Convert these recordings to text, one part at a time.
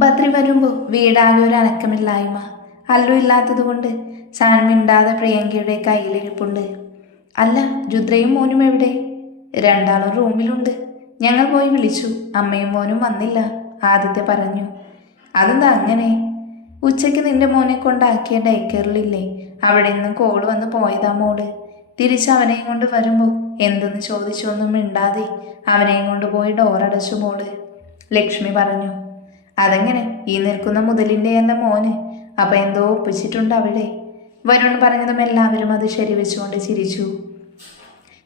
ബദ്രി വരുമ്പോൾ വീടാകെ ഒരു അനക്കമില്ലായ്മ. അല്ലു ഇല്ലാത്തത് കൊണ്ട് സാൻ മിണ്ടാതെ പ്രിയങ്കയുടെ കയ്യിലിരിപ്പുണ്ട്. അല്ല, രുദ്രയും മോനും എവിടെ? രണ്ടാളും റൂമിലുണ്ട്. ഞങ്ങൾ പോയി വിളിച്ചു, അമ്മയും മോനും വന്നില്ല, ആദിത്യ പറഞ്ഞു. അതെന്താ അങ്ങനെ? ഉച്ചയ്ക്ക് നിന്റെ മോനെ കൊണ്ടാക്കിയ ഡേക്കറിലില്ലേ, അവിടെ നിന്നും കോള് വന്ന് പോയതാ മോള്. തിരിച്ച് അവനെയും കൊണ്ട് വരുമ്പോൾ എന്തെന്ന് ചോദിച്ചൊന്നും മിണ്ടാതെ അവനെയും കൊണ്ട് പോയി ഡോറടച്ചു മോള്, ലക്ഷ്മി പറഞ്ഞു. അതെങ്ങനെ? ഈ നിൽക്കുന്ന മുതലിൻ്റെയല്ല മോന്, അപ്പൊ എന്തോ ഒപ്പിച്ചിട്ടുണ്ട് അവിടെ. വരുൺ പറഞ്ഞതും എല്ലാവരും അത് ശരിവെച്ചുകൊണ്ട് ചിരിച്ചു.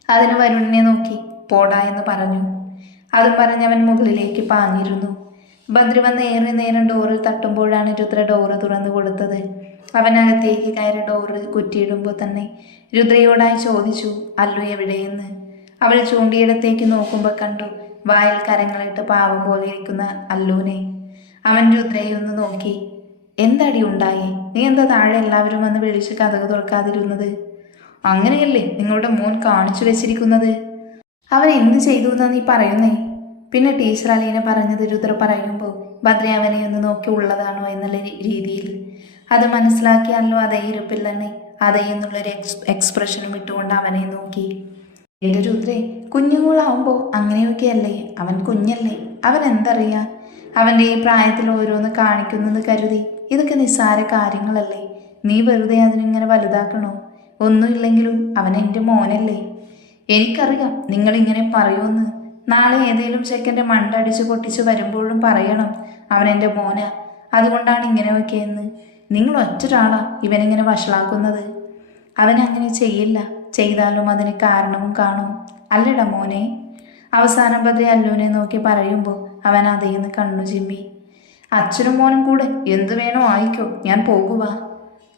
അതിന് വരുണിനെ നോക്കി പോടാ എന്ന് പറഞ്ഞു. അതും പറഞ്ഞവൻ മുകളിലേക്ക് പാഞ്ഞിരുന്നു. ബദ്രി വന്ന് ഏറെ നേരം ഡോറിൽ തട്ടുമ്പോഴാണ് രുദ്ര ഡോറ് തുറന്നു കൊടുത്തത്. അവനകത്തേക്ക് കയറി ഡോറ് കുറ്റിയിടുമ്പോൾ തന്നെ രുദ്രയോടായി ചോദിച്ചു, അല്ലു എവിടെയെന്ന്. അവൾ ചൂണ്ടിയിടത്തേക്ക് നോക്കുമ്പോൾ കണ്ടു വായിൽ കരങ്ങളിട്ട് പാവം പോലെ ഇരിക്കുന്ന അല്ലുവിനെ. അവൻ രുദ്രയെ ഒന്ന് നോക്കി. എന്തടി ഉണ്ടായേ? നീ എന്താ താഴെ എല്ലാവരും വന്ന് വിളിച്ച് കഥക് തുറക്കാതിരുന്നത്? അങ്ങനെയല്ലേ നിങ്ങളുടെ മോൻ കാണിച്ചു വെച്ചിരിക്കുന്നത്. അവൻ എന്ത് ചെയ്തു എന്നാ നീ പറയുന്നേ? പിന്നെ ടീച്ചർ അലീന പറഞ്ഞത് രുദ്ര പറയുമ്പോൾ ബദ്രി അവനെ ഒന്ന് നോക്കി ഉള്ളതാണോ എന്നുള്ള രീതിയിൽ. അത് മനസ്സിലാക്കിയല്ലോ അതേ ഇരിപ്പിൽ തന്നെ അതേ എന്നുള്ളൊരു എക്സ്പ്രഷനും ഇട്ടുകൊണ്ട് അവനെ നോക്കി. എൻ്റെ രുദ്രേ, കുഞ്ഞുങ്ങളാവുമ്പോൾ അങ്ങനെയൊക്കെയല്ലേ, അവൻ കുഞ്ഞല്ലേ, അവൻ എന്തറിയാ? അവൻ്റെ ഈ പ്രായത്തിൽ ഓരോന്ന് കാണിക്കുന്നത് കരുതി ഇതൊക്കെ നിസ്സാര കാര്യങ്ങളല്ലേ, നീ വെറുതെ അതിനിങ്ങനെ വലുതാക്കണോ? ഒന്നുമില്ലെങ്കിലും അവൻ എൻ്റെ മോനല്ലേ. എനിക്കറിയാം നിങ്ങളിങ്ങനെ പറയുമെന്ന്. നാളെ ഏതേലും ചെക്കൻ്റെ മണ്ടടിച്ച് പൊട്ടിച്ച് വരുമ്പോഴും പറയണം അവൻ എൻ്റെ മോനാ, അതുകൊണ്ടാണ് ഇങ്ങനെയൊക്കെയെന്ന്. നിങ്ങൾ ഒറ്റൊരാളാ ഇവനിങ്ങനെ വഷളാക്കുന്നത്. അവൻ അങ്ങനെ ചെയ്യില്ല, ചെയ്താലും അതിന് കാരണവും കാണും, അല്ലടാ മോനെ. അവസാനം ബദ്രി അല്ലുവിനെ നോക്കി പറയുമ്പോൾ അവൻ അതേന്ന് കണ്ണു ചിമ്മി. അച്ഛനും മോനും കൂടെ എന്തു വേണോ ആയിക്കോ, ഞാൻ പോകുക.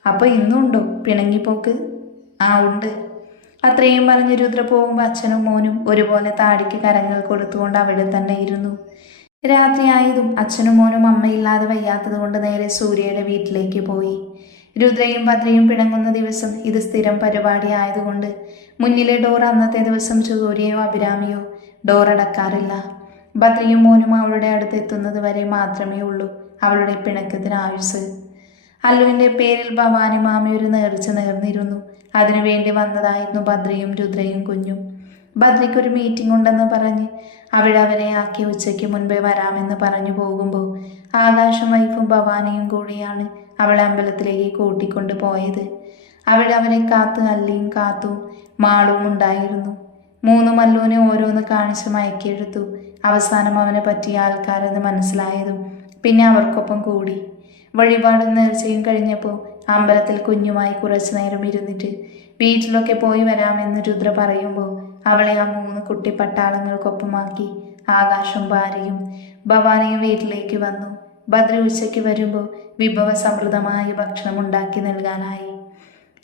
അപ്പോൾ ഇന്നുണ്ടോ പിണങ്ങിപ്പോക്ക്? ആ ഉണ്ട്. അത്രയും പറഞ്ഞ് രുദ്ര പോകുമ്പോൾ അച്ഛനും മോനും ഒരുപോലെ താടിക്ക് കരങ്ങൾ കൊടുത്തുകൊണ്ട് അവിടെ തന്നെ ഇരുന്നു. രാത്രിയായതും അച്ഛനും മോനും അമ്മയില്ലാതെ വയ്യാത്തത് കൊണ്ട് നേരെ സൂര്യയുടെ വീട്ടിലേക്ക് പോയി. രുദ്രയും ഭദ്രയും പിണങ്ങുന്ന ദിവസം ഇത് സ്ഥിരം പരിപാടി ആയതുകൊണ്ട് മുന്നിലെ ഡോർ അന്നത്തെ ദിവസം സൂര്യയോ അഭിരാമിയോ ഡോറടക്കാറില്ല. ഭദ്രയും മോനും അവളുടെ അടുത്ത് എത്തുന്നത് വരെ മാത്രമേ ഉള്ളൂ അവളുടെ പിണക്കത്തിന് ആയുസ്. അല്ലുവിൻ്റെ പേരിൽ ഭവാനി മാമി ഒരു നേർച്ച നേർന്നിരുന്നു. അതിനു വേണ്ടി വന്നതായിരുന്നു ഭദ്രയും രുദ്രയും കുഞ്ഞും. ഭദ്രയ്ക്കൊരു മീറ്റിംഗ് ഉണ്ടെന്ന് പറഞ്ഞ് അവിടെ അവരെ ആക്കി ഉച്ചയ്ക്ക് മുൻപേ വരാമെന്ന് പറഞ്ഞു പോകുമ്പോൾ ആകാശം വൈഫും ഭവാനിയും കൂടിയാണ് അവളെ അമ്പലത്തിലേക്ക് കൂട്ടിക്കൊണ്ടു പോയത്. അവിടെ അവരെ കാത്ത് അല്ലിയും കാത്തും മാളും ഉണ്ടായിരുന്നു. മൂന്നും അല്ലുവിനെ ഓരോന്ന് കാണിച്ച് മയക്കിയെടുത്തു. അവസാനം അവനെ പറ്റിയ ആൾക്കാരെന്ന് മനസ്സിലായതും പിന്നെ അവർക്കൊപ്പം കൂടി. വഴിപാടും നേർച്ചയും കഴിഞ്ഞപ്പോൾ അമ്പലത്തിൽ കുഞ്ഞുമായി കുറച്ചു നേരം ഇരുന്നിട്ട് വീട്ടിലൊക്കെ പോയി വരാമെന്ന് രുദ്ര പറയുമ്പോൾ അവളെ ആ 3 കുട്ടി പട്ടാളങ്ങൾക്കൊപ്പമാക്കി ആകാശും ഭാര്യയും ഭവാനിയും വീട്ടിലേക്ക് വന്നു. ഭദ്ര ഉച്ചയ്ക്ക് വരുമ്പോൾ വിഭവസമൃദ്ധമായ ഭക്ഷണം ഉണ്ടാക്കി നൽകാനായി.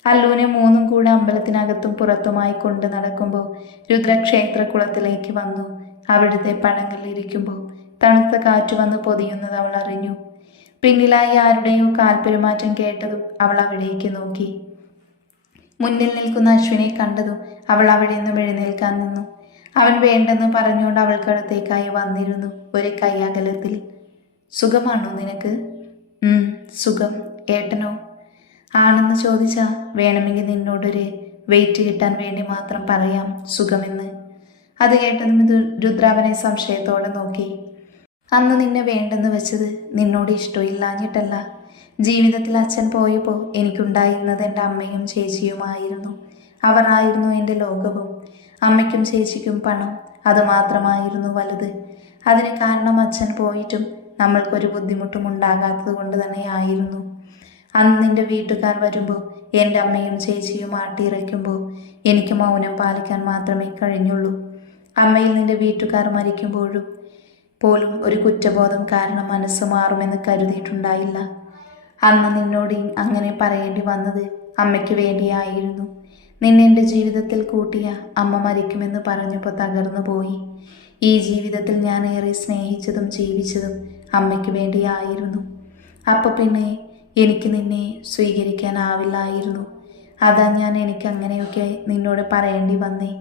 അല്ലുവിനെ 3 കൂടെ അമ്പലത്തിനകത്തും പുറത്തുമായി കൊണ്ട് നടക്കുമ്പോൾ രുദ്ര ക്ഷേത്രകുളത്തിലേക്ക് വന്നു. അവിടുത്തെ പഴങ്ങളിലിരിക്കുമ്പോൾ തണുത്ത കാറ്റ് വന്ന് പൊതിയുന്നത് അവൾ അറിഞ്ഞു. പിന്നിലായി ആരുടെയോ കാൽപ്പെരുമാറ്റം കേട്ടതും അവൾ അവിടേക്ക് നോക്കി. മുന്നിൽ നിൽക്കുന്ന അശ്വിനെ കണ്ടതും അവൾ അവിടെ നിന്നും എഴുന്നേൽക്കാൻ നിന്നു. അവൻ വേണ്ടെന്ന് പറഞ്ഞുകൊണ്ട് അവൾക്കടുത്തേക്കായി വന്നിരുന്നു ഒരു കൈ അകലത്തിൽ. സുഖമാണോ നിനക്ക്? സുഖം. ഏട്ടനോ? ആണെന്ന് ചോദിച്ചാൽ വേണമെങ്കിൽ നിന്നോടൊരു വെയിറ്റ് കിട്ടാൻ വേണ്ടി മാത്രം പറയാം സുഖമെന്ന്. അത് കേട്ടതും രുദ്രാവനെ സംശയത്തോടെ നോക്കി. അന്ന് നിന്നെ വേണ്ടെന്ന് വെച്ചത് നിന്നോട് ഇഷ്ടമില്ലാഞ്ഞിട്ടല്ല. ജീവിതത്തിൽ അച്ഛൻ പോയപ്പോൾ എനിക്കുണ്ടായിരുന്നത് എൻ്റെ അമ്മയും ചേച്ചിയുമായിരുന്നു. അവർ ആയിരുന്നു എൻ്റെ ലോകവും. അമ്മയ്ക്കും ചേച്ചിക്കും പണം, അതുമാത്രമായിരുന്നു വലുത്. അതിന് കാരണം അച്ഛൻ പോയിട്ടും നമ്മൾക്കൊരു ബുദ്ധിമുട്ടും ഉണ്ടാകാത്തത് കൊണ്ട് തന്നെയായിരുന്നു. അന്ന് നിൻ്റെ വീട്ടുകാർ വരുമ്പോൾ എൻ്റെ അമ്മയും ചേച്ചിയും ആട്ടിയിറയ്ക്കുമ്പോൾ എനിക്ക് മൗനം പാലിക്കാൻ മാത്രമേ കഴിഞ്ഞുള്ളൂ. അമ്മയിൽ നിൻ്റെ വീട്ടുകാർ മരിക്കുമ്പോഴും പോലും ഒരു കുറ്റബോധം കാരണം മനസ്സ് മാറുമെന്ന് കരുതിയിട്ടുണ്ടായില്ല. അന്ന് നിന്നോട് അങ്ങനെ പറയേണ്ടി വന്നത് അമ്മയ്ക്ക് വേണ്ടിയായിരുന്നു. നിന്നെ എൻ്റെ ജീവിതത്തിൽ കൂട്ടിയ അമ്മ മരിക്കുമെന്ന് പറഞ്ഞപ്പോൾ തകർന്നു പോയി. ഈ ജീവിതത്തിൽ ഞാൻ ഏറെ സ്നേഹിച്ചതും ജീവിച്ചതും അമ്മയ്ക്ക് വേണ്ടിയായിരുന്നു. അപ്പോൾ പിന്നെ എനിക്ക് നിന്നെ സ്വീകരിക്കാനാവില്ലായിരുന്നു. അതാ ഞാൻ അങ്ങനെയൊക്കെ നിന്നോട് പറയേണ്ടി വന്നേ.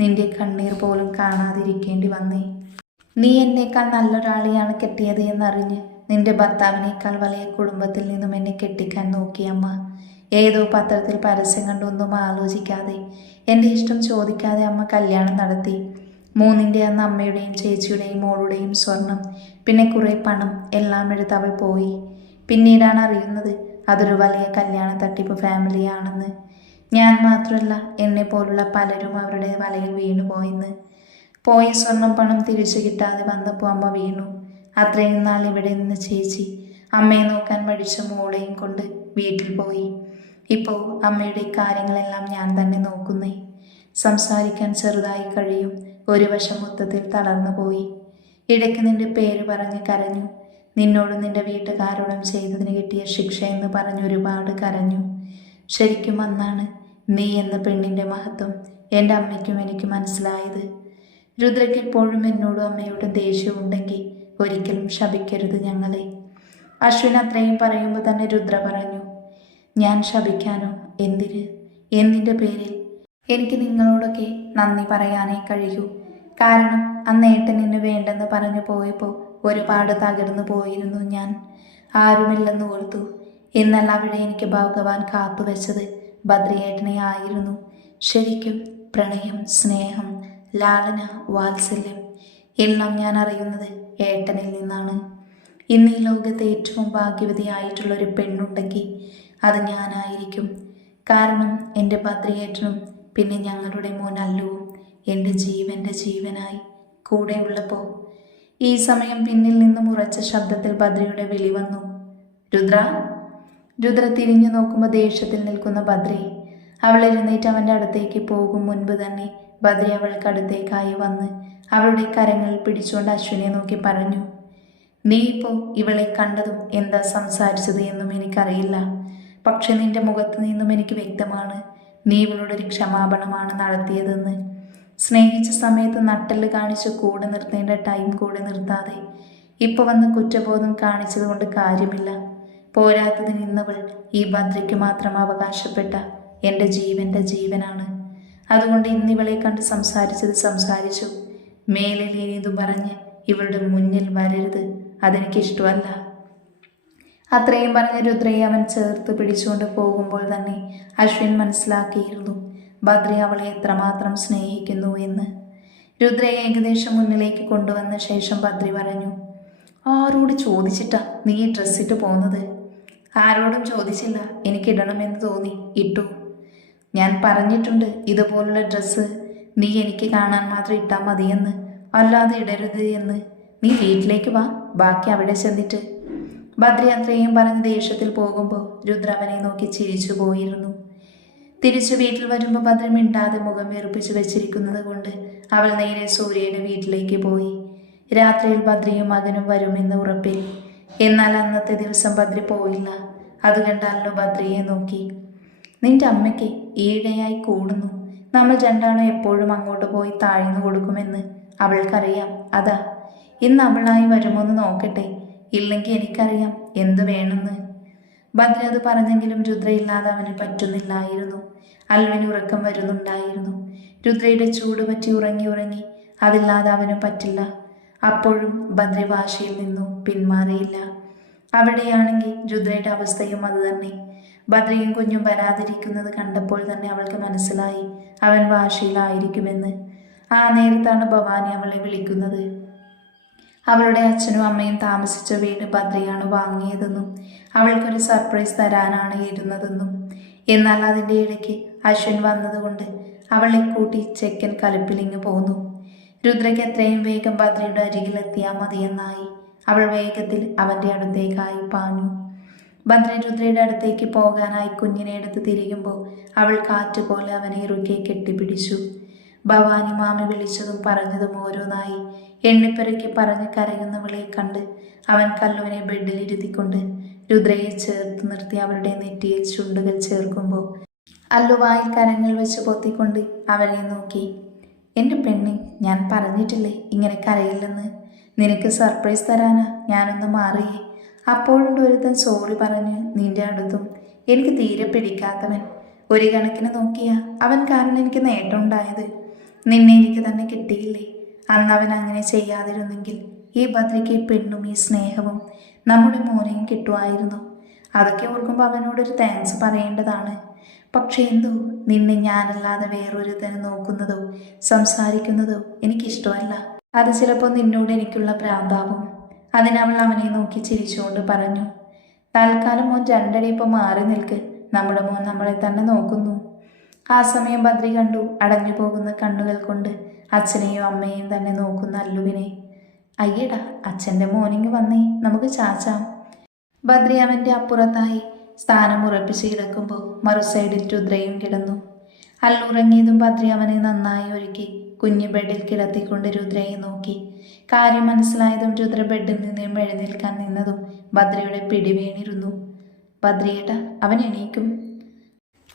നിന്റെ കണ്ണീർ പോലും കാണാതിരിക്കേണ്ടി വന്നേ. നീ എന്നേക്കാൾ നല്ലൊരാളെയാണ് കെട്ടിയത് എന്നറിഞ്ഞ് നിന്റെ ഭർത്താവിനേക്കാൾ വലിയ കുടുംബത്തിൽ നിന്നും എന്നെ കെട്ടിക്കാൻ നോക്കി അമ്മ. ഏതോ പത്രത്തിൽ പരസ്യം കണ്ടൊന്നും ആലോചിക്കാതെ എൻ്റെ ഇഷ്ടം ചോദിക്കാതെ അമ്മ കല്യാണം നടത്തി. 3ൻ്റെ അന്ന് അമ്മയുടെയും ചേച്ചിയുടെയും മോളുടെയും സ്വർണം പിന്നെ കുറേ പണം എല്ലാം എടുത്ത് അവൾ പോയി. പിന്നീടാണ് അറിയുന്നത് അതൊരു വലിയ കല്യാണ തട്ടിപ്പ് ഫാമിലിയാണെന്ന്. ഞാൻ മാത്രമല്ല, എന്നെ പോലുള്ള പലരും അവരുടെ വലയിൽ വീണുപോയെന്ന്. പോയ സ്വർണം പണം തിരിച്ചു കിട്ടാതെ വന്നപ്പോൾ അമ്മ വീണു. അത്രയും നാൾ ഇവിടെ നിന്ന് ചേച്ചി അമ്മയെ നോക്കാൻ മടിച്ച മോളെയും കൊണ്ട് വീട്ടിൽ പോയി. ഇപ്പോൾ അമ്മയുടെ കാര്യങ്ങളെല്ലാം ഞാൻ തന്നെ നോക്കുന്നേ. സംസാരിക്കാൻ ചെറുതായി കഴിയും. ഒരു വശം മൊത്തത്തിൽ തളർന്നു പോയി. ഇടയ്ക്ക് നിന്റെ പേര് പറഞ്ഞ് കരഞ്ഞു. നിന്നോടും നിന്റെ വീട്ടുകാരോടും ചെയ്തതിന് കിട്ടിയ ശിക്ഷ എന്ന് പറഞ്ഞ് ഒരുപാട് കരഞ്ഞു. ശരിക്കും അന്നാണ് നീ എന്ന പെണ്ണിൻ്റെ മഹത്വം എൻ്റെ അമ്മയ്ക്കും എനിക്ക് മനസ്സിലായത്. രുദ്രയ്ക്ക് എപ്പോഴും എന്നോടും അമ്മയോടും ദേഷ്യമുണ്ടെങ്കിൽ ഒരിക്കലും ശപിക്കരുത് ഞങ്ങളെ. അശ്വിൻ അത്രയും പറയുമ്പോൾ തന്നെ രുദ്ര പറഞ്ഞു, ഞാൻ ശപിക്കാനോ? എന്തിന്? എന്തിൻ്റെ പേരിൽ? എനിക്ക് നിങ്ങളോടൊക്കെ നന്ദി പറയാനേ കഴിയൂ. കാരണം അന്ന് ഏട്ടൻ എന്നെ വേണ്ടെന്ന് പറഞ്ഞു പോയപ്പോൾ ഒരുപാട് തകർന്നു പോയിരുന്നു ഞാൻ. ആരുമില്ലെന്ന് ഓർത്തു. എന്നാൽ അവിടെ എനിക്ക് ഭഗവാൻ കാത്തുവെച്ചത് ബദ്രിയേട്ടനെ ആയിരുന്നു. ശരിക്കും പ്രണയം, സ്നേഹം, ലാളന, വാത്സല്യം എല്ലാം ഞാൻ അറിയുന്നത് ഏട്ടനിൽ നിന്നാണ്. ഇന്ന് ഈ ലോകത്തെ ഏറ്റവും ഭാഗ്യവതിയായിട്ടുള്ളൊരു പെണ്ണുണ്ടെങ്കിൽ അത് ഞാനായിരിക്കും. കാരണം എൻ്റെ ബദ്രിയേട്ടനും പിന്നെ ഞങ്ങളുടെ മോൻ അല്ലുവും എൻ്റെ ജീവൻ്റെ ജീവനായി കൂടെ ഉള്ളപ്പോൾ. ഈ സമയം പിന്നിൽ നിന്നും ഉറച്ച ശബ്ദത്തിൽ ബദ്രിയുടെ വിളി വന്നു, രുദ്ര. രുദ്ര തിരിഞ്ഞു നോക്കുമ്പോൾ ദേഷ്യത്തിൽ നിൽക്കുന്ന ബദ്രി. അവൾ എഴുന്നേറ്റ് അവൻ്റെ അടുത്തേക്ക് പോകും മുൻപ് തന്നെ ബദ്രി അവൾക്കടുത്തേക്കായി വന്ന് അവളുടെ കരങ്ങളിൽ പിടിച്ചുകൊണ്ട് അശ്വിനെ നോക്കി പറഞ്ഞു, നീ ഇപ്പോൾ ഇവളെ കണ്ടതും എന്താ സംസാരിച്ചത് എന്നും എനിക്കറിയില്ല. പക്ഷെ നിന്റെ മുഖത്ത് നിന്നും എനിക്ക് വ്യക്തമാണ് നീ ഇവളോട് ഒരു ക്ഷമാപണമാണ് നടത്തിയതെന്ന്. സ്നേഹിച്ച സമയത്ത് നട്ടെല്ല് കാണിച്ച് കൂടെ നിർത്തേണ്ട ടൈം കൂടെ നിർത്താതെ ഇപ്പോൾ വന്ന് കുറ്റബോധം കാണിച്ചത് കൊണ്ട് കാര്യമില്ല. പോരാത്തതിന് ഇന്നവൾ ഈ ബദ്രിക്ക് മാത്രം അവകാശപ്പെട്ട എൻ്റെ ജീവൻ്റെ ജീവനാണ്. അതുകൊണ്ട് ഇന്നിവളെ കണ്ട് സംസാരിച്ചത് സംസാരിച്ചു. മേലിൽ ഇനിതു പറഞ്ഞ് ഇവളുടെ മുന്നിൽ വരരുത്, അതെനിക്കിഷ്ടമല്ല. അത്രയും പറഞ്ഞ് രുദ്രയെ അവൻ ചേർത്ത് പിടിച്ചുകൊണ്ട് പോകുമ്പോൾ തന്നെ അശ്വിൻ മനസ്സിലാക്കിയിരുന്നു ബദ്രി അവളെ എത്രമാത്രം സ്നേഹിക്കുന്നു എന്ന്. രുദ്രയെ ഏകദേശം മുന്നിലേക്ക് കൊണ്ടുവന്ന ശേഷം ബദ്രി പറഞ്ഞു, ആരോട് ചോദിച്ചിട്ടാ നീ ഈ ഡ്രസ്സിട്ട് പോകുന്നത്? ആരോടും ചോദിച്ചില്ല, എനിക്കിടണമെന്ന് തോന്നി, ഇട്ടു. ഞാൻ പറഞ്ഞിട്ടുണ്ട് ഇതുപോലുള്ള ഡ്രസ്സ് നീ എനിക്ക് കാണാൻ മാത്രം ഇട്ടാൽ മതിയെന്ന്, അല്ലാതെ ഇടരുത് എന്ന്. നീ വീട്ടിലേക്ക് വാ, ബാക്കി അവിടെ ചെന്നിട്ട്. ബദ്രി അത്രയും പറഞ്ഞ് ദേഷ്യത്തിൽ പോകുമ്പോൾ രുദ്ര അവനെ നോക്കി ചിരിച്ചു പോയിരുന്നു. തിരിച്ചു വീട്ടിൽ വരുമ്പോൾ ബദ്രി മിണ്ടാതെ മുഖം വീർപ്പിച്ച് വെച്ചിരിക്കുന്നത് കൊണ്ട് അവൾ നേരെ സൂര്യയുടെ വീട്ടിലേക്ക് പോയി. രാത്രിയിൽ ബദ്രിയും മകനും വരുമെന്ന് ഉറപ്പിൽ. എന്നാൽ അന്നത്തെ ദിവസം ബദ്രി പോയില്ല. അത് കണ്ടല്ലോ ബദ്രിയെ നോക്കി, നിന്റെ അമ്മയ്ക്ക് ഈയിടെയായി കൂടുന്നു. നമ്മൾ രണ്ടാളും എപ്പോഴും അങ്ങോട്ട് പോയി താഴ്ന്നു കൊടുക്കുമെന്ന് അവൾക്കറിയാം. അതാ ഇന്ന് അവളായി വരുമോന്ന് നോക്കട്ടെ, ഇല്ലെങ്കിൽ എനിക്കറിയാം എന്ത് വേണമെന്ന്. ബദ്രി അത് പറഞ്ഞെങ്കിലും രുദ്രയില്ലാതെ അവന് പറ്റുന്നില്ലായിരുന്നു. അൽവിന് ഉറക്കം വരുന്നുണ്ടായിരുന്നു. രുദ്രയുടെ ചൂട് പറ്റി ഉറങ്ങി ഉറങ്ങി അതില്ലാതെ അവനും പറ്റില്ല. അപ്പോഴും ബദ്രി വാശിയിൽ നിന്നും പിന്മാറിയില്ല. അവിടെയാണെങ്കിൽ രുദ്രയുടെ അവസ്ഥയും അതുതന്നെ. ബദ്രിയും കുഞ്ഞും വരാതിരിക്കുന്നത് കണ്ടപ്പോൾ തന്നെ അവൾക്ക് മനസ്സിലായി അവൻ വാശിയിലായിരിക്കുമെന്ന്. ആ നേരത്താണ് ഭവാനി അവളെ വിളിക്കുന്നത്. അവളുടെ അച്ഛനും അമ്മയും താമസിച്ച വീട് ബദ്രിയാണ് വാങ്ങിയതെന്നും അവൾക്കൊരു സർപ്രൈസ് തരാനാണ് ഇരുന്നതെന്നും. എന്നാൽ അതിൻ്റെ ഇടയ്ക്ക് അശ്വിൻ വന്നതുകൊണ്ട് അവളെ കൂട്ടി ചെക്കൻ കലിപ്പിലിങ്ങ് പോന്നു. രുദ്രയ്ക്ക് എത്രയും വേഗം ബദ്രിയുടെ അരികിലെത്തിയാൽ മതിയെന്നായി. അവൾ വേഗത്തിൽ അവൻ്റെ അടുത്തേക്കായി പാഞ്ഞു. ബദ്രി രുദ്രയുടെ അടുത്തേക്ക് പോകാനായി കുഞ്ഞിനെ എടുത്ത് തിരിയുമ്പോൾ അവൾ കാറ്റുപോലെ അവനെ ഇറുകെ കെട്ടിപ്പിടിച്ചു. ഭവാനി മാമി വിളിച്ചതും പറഞ്ഞതും ഓരോന്നായി എണ്ണിപ്പെറുക്കി പറഞ്ഞ് കരയുന്നവളെ കണ്ട് അവൻ കല്ലുവിനെ ബെഡിലിരുത്തിക്കൊണ്ട് രുദ്രയെ ചേർത്ത് നിർത്തി അവളുടെ നെറ്റിയിൽ ചുണ്ടുകൾ ചേർക്കുമ്പോൾ അല്ലുവായിൽ കരങ്ങൾ വെച്ച് പൊത്തിക്കൊണ്ട് അവളെ നോക്കി, എൻ്റെ പെണ്ണെ, ഞാൻ പറഞ്ഞിട്ടില്ലേ ഇങ്ങനെ കരയില്ലെന്ന്. നിനക്ക് സർപ്രൈസ് തരാനാ ഞാനൊന്ന് മാറിയേ. അപ്പോഴുണ്ട് ഒരുത്തൻ സോറി പറഞ്ഞ് നിന്റെ അടുത്തും. എനിക്ക് തീരെ പിടിക്കാത്തവൻ. ഒരു കണക്കിന് നോക്കിയാ അവൻ കാരണം എനിക്ക് നേട്ടം ഉണ്ടായത്. നിന്നെ എനിക്ക് തന്നെ കിട്ടിയില്ലേ? അന്ന് അവൻ അങ്ങനെ ചെയ്യാതിരുന്നെങ്കിൽ ഈ ബദ്രിക്ക് ഈ പെണ്ണും ഈ സ്നേഹവും നമ്മുടെ മോനെയും കിട്ടുമായിരുന്നു. അതൊക്കെ ഓർക്കുമ്പോൾ അവനോടൊരു താങ്ക്സ് പറയേണ്ടതാണ്. പക്ഷെ എന്തോ നിന്നെ ഞാനല്ലാതെ വേറൊരുത്തനെ നോക്കുന്നതോ സംസാരിക്കുന്നതോ എനിക്കിഷ്ടമല്ല. അത് ചിലപ്പോൾ നിന്നോട് എനിക്കുള്ള ഭ്രാന്താവും. അതിനവൾ അവനെ നോക്കി ചിരിച്ചുകൊണ്ട് പറഞ്ഞു. തൽക്കാലം മോൻ രണ്ടടി ഇപ്പോൾ മാറി നിൽക്ക്. നമ്മുടെ മോൻ നമ്മളെ തന്നെ നോക്കുന്നു. ആ സമയം ബദ്രി കണ്ടു അടഞ്ഞു പോകുന്ന കണ്ണുകൾ കൊണ്ട് അച്ഛനെയും അമ്മയെയും തന്നെ നോക്കുന്ന അല്ലുവിനെ. അയ്യടാ, അച്ഛൻ്റെ മോർണിംഗ് വന്നേ, നമുക്ക് ചാച്ചാം. ബദ്രി അവൻ്റെ അപ്പുറത്തായി സ്ഥാനം ഉറപ്പിച്ച് കിടക്കുമ്പോൾ മറു സൈഡിൽ രുദ്രയും കിടന്നു. അല്ലുറങ്ങിയതും ബദ്രി അവനെ നന്നായി ഒരുക്കി കുഞ്ഞു ബെഡിൽ കിടത്തിക്കൊണ്ട് രുദ്രയെ നോക്കി. കാര്യം മനസ്സിലായതും രുദ്ര ബെഡിൽ നിന്നും എഴുന്നേൽക്കാൻ നിന്നതും ബദ്രിയുടെ പിടി വീണിരുന്നു. ബദ്രിയേട്ടാ, അവൻ എണീക്കും.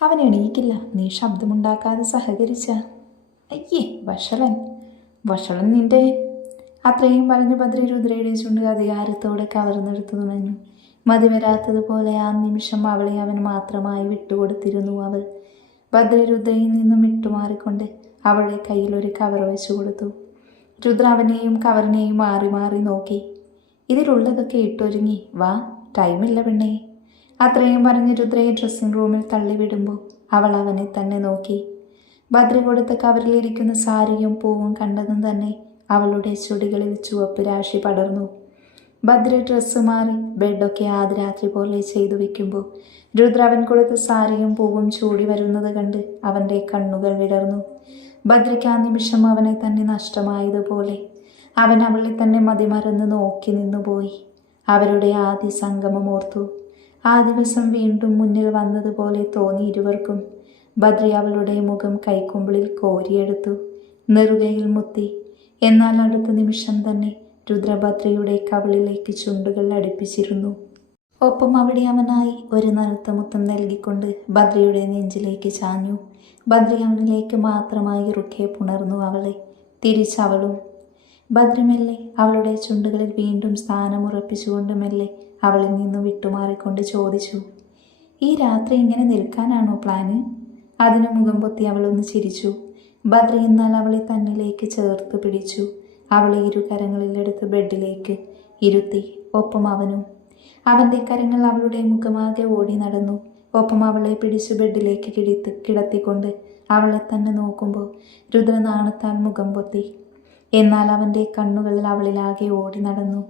അവൻ എണീക്കില്ല, നീ ശബ്ദമുണ്ടാക്കാതെ സഹകരിച്ച. അയ്യേ വഷളൻ, വഷളൻ നിന്റെ. അത്രയും പറഞ്ഞ് ബദ്രി രുദ്രയുടെ ചുണ്ട് അധികാരത്തോടെ കവർന്നെടുത്തു തുണഞ്ഞു. മതി വരാത്തതുപോലെ ആ നിമിഷം അവളെ അവൻ മാത്രമായി വിട്ടുകൊടുത്തിരുന്നു അവൾ. ബദ്രി രുദ്രയിൽ നിന്നും വിട്ടുമാറിക്കൊണ്ട് അവളുടെ കയ്യിൽ ഒരു കവർ വെച്ചു കൊടുത്തു. രുദ്ര അവനെയും കവറിനെയും മാറി മാറി നോക്കി. ഇതിലുള്ളതൊക്കെ ഇട്ടൊരുങ്ങി വാ, ടൈമില്ല പെണ്ണേ. അത്രയും പറഞ്ഞ് രുദ്രയെ ഡ്രസ്സിംഗ് റൂമിൽ തള്ളിവിടുമ്പോൾ അവൾ അവനെ തന്നെ നോക്കി. ബദ്രി കൊടുത്ത കവറിലിരിക്കുന്ന സാരിയും പൂവും കണ്ടതും തന്നെ അവളുടെ ചുടികളിൽ ചുവപ്പ് രാശി പടർന്നു. ബദ്രി ഡ്രസ്സ് മാറി ബെഡൊക്കെ ആദ്യരാത്രി പോലെ ചെയ്തു വെക്കുമ്പോൾ രുദ്ര അവൻ കൊടുത്ത സാരിയും പൂവും ചൂടി വരുന്നത് കണ്ട് അവൻ്റെ കണ്ണുകൾ വിടർന്നു. ബദ്രിക്ക് ആ നിമിഷം അവനെ തന്നെ നഷ്ടമായതുപോലെ. അവൻ അവളെ തന്നെ മതിമറന്ന് നോക്കി നിന്നുപോയി. അവരുടെ ആദ്യ സംഗമം ഓർത്തു. ആ ദിവസം വീണ്ടും മുന്നിൽ വന്നതുപോലെ തോന്നി ഇരുവർക്കും. ബദ്രി അവളുടെ മുഖം കൈക്കുമ്പിളിൽ കോരിയെടുത്തു, നെറുകയിൽ മുത്തി. എന്നാൽ അടുത്ത നിമിഷം തന്നെ രുദ്ര ബദ്രിയുടെ കവിളിലേക്ക് ചുണ്ടുകൾ അടുപ്പിച്ചിരുന്നു. ഒപ്പം അവിടെ അവനായി ഒരു നനുത്ത മുത്തം നൽകിക്കൊണ്ട് ബദ്രിയുടെ നെഞ്ചിലേക്ക് ചാഞ്ഞു. ബദ്രി അവനിലേക്ക് മാത്രമായി ഇറുക്കെ പുണർന്നു അവളെ. തിരിച്ചവളും. ബദ്രി മെല്ലെ അവളുടെ ചുണ്ടുകളിൽ വീണ്ടും സ്ഥാനമുറപ്പിച്ചുകൊണ്ട് മെല്ലെ അവളിൽ നിന്നും വിട്ടുമാറിക്കൊണ്ട് ചോദിച്ചു, ഈ രാത്രി ഇങ്ങനെ നിൽക്കാനാണോ പ്ലാന്? അതിന് മുഖം പൊത്തി അവളൊന്ന് ചിരിച്ചു. ബദ്രി എന്നാൽ അവളെ തന്നിലേക്ക് ചേർത്ത് പിടിച്ചു. അവളെ ഇരുകരങ്ങളിലെടുത്ത് ബെഡിലേക്ക് ഇരുത്തി. ഒപ്പം അവനും. അവൻ്റെ കരങ്ങൾ അവളുടെ മുഖമാകെ ഓടി നടന്നു. ഒപ്പം അവളെ പിടിച്ച് ബെഡിലേക്ക് കിടത്തിക്കൊണ്ട് അവളെ തന്നെ നോക്കുമ്പോൾ രുദ്ര നാണത്താൽ മുഖം പൊത്തി. എന്നാൽ അവൻ്റെ കണ്ണുകളിൽ അവളിലാകെ ഓടി നടന്നു.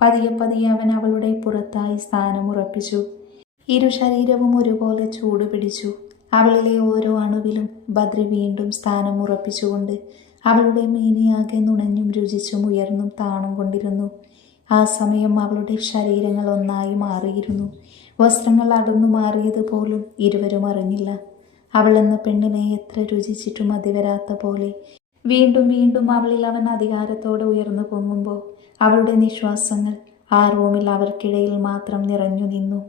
പതിയെ പതിയെ അവൻ അവളുടെ പുറത്തായി സ്ഥാനമുറപ്പിച്ചു. ഇരു ശരീരവും ഒരുപോലെ ചൂട് പിടിച്ചു. അവളിലെ ഓരോ അണുവിലും ബദ്രി വീണ്ടും സ്ഥാനം ഉറപ്പിച്ചുകൊണ്ട് അവളുടെ മേനിയാകെ നുണഞ്ഞും രുചിച്ചും ഉയർന്നും താണും കൊണ്ടിരുന്നു. ആ സമയം അവളുടെ ശരീരങ്ങൾ ഒന്നായി മാറിയിരുന്നു. വസ്ത്രങ്ങൾ അടർന്നു മാറിയതുപോലും ഇരുവരും അറിഞ്ഞില്ല. അവളെന്ന പെണ്ണിനെ എത്ര രുചിച്ചിട്ടും മതിവരാത്ത പോലെ വീണ്ടും വീണ്ടും അവളിൽ അവൻ അധികാരത്തോടെ ഉയർന്നു പൊങ്ങുമ്പോൾ അവളുടെ നിശ്വാസങ്ങൾ ആ റൂമിൽ അവർക്കിടയിൽ മാത്രം നിറഞ്ഞു നിന്നു.